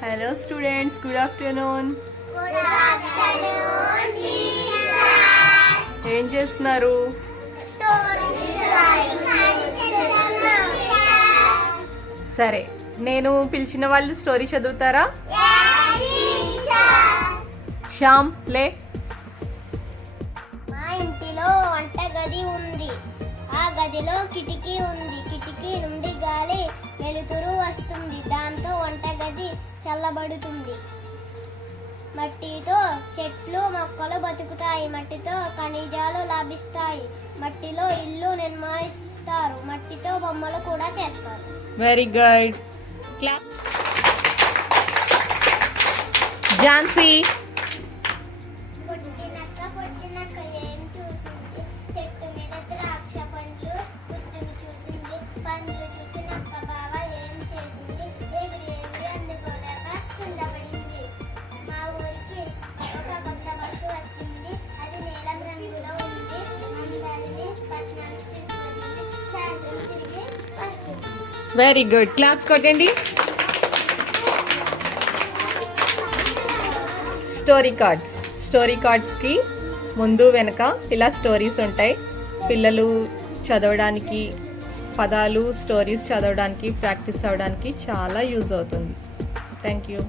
Hello students, good afternoon. ఏం చేస్తున్నారు? సరే, నేను పిలిచిన వాళ్ళు స్టోరీ చదువుతారా? శ్యామ్ ప్లే. మా ఇంటిలో వంటగది ఉంది. ఆ గదిలో కిటికీ ఉంది. కిటికీ నుండి గాలి వెలుతురు వస్తుంది. దాంతో వంటగది చల్లబడుతుంది. మట్టితో చెట్లు మొక్కలు బతుకుతాయి. మట్టితో ఖనిజాలు లభిస్తాయి. మట్టిలో ఇల్లు నిర్మిస్తారు. మట్టితో బొమ్మలు కూడా చేస్తారు. Very good. ఝాన్సీ. పొట్టినక్క ఏం చూసింది? చెట్టు మీద ద్రాక్ష పండ్లు. బుద్ధుని చూసింది. పండ్లు చూసి నక్క బావ ఏం చేసింది? ఎగిరి ఎగిరి అందుకోలేక కింద పడింది. మా ఊరికి ఒక కొత్త బస్సు వచ్చింది. అది నీలం రంగులో ఉంది. అందరినీ పట్టణానికి తీసుకెళ్ళింది. సాయంత్రం తిరిగి వస్తుంది. Very good. క్లాప్స్ కొట్టండి. స్టోరీ కార్డ్స్కి ముందు వెనక ఇలా స్టోరీస్ ఉంటాయి. పిల్లలు చదవడానికి, పదాలు స్టోరీస్ చదవడానికి, ప్రాక్టీస్ అవ్వడానికి చాలా యూజ్ అవుతుంది. Thank you.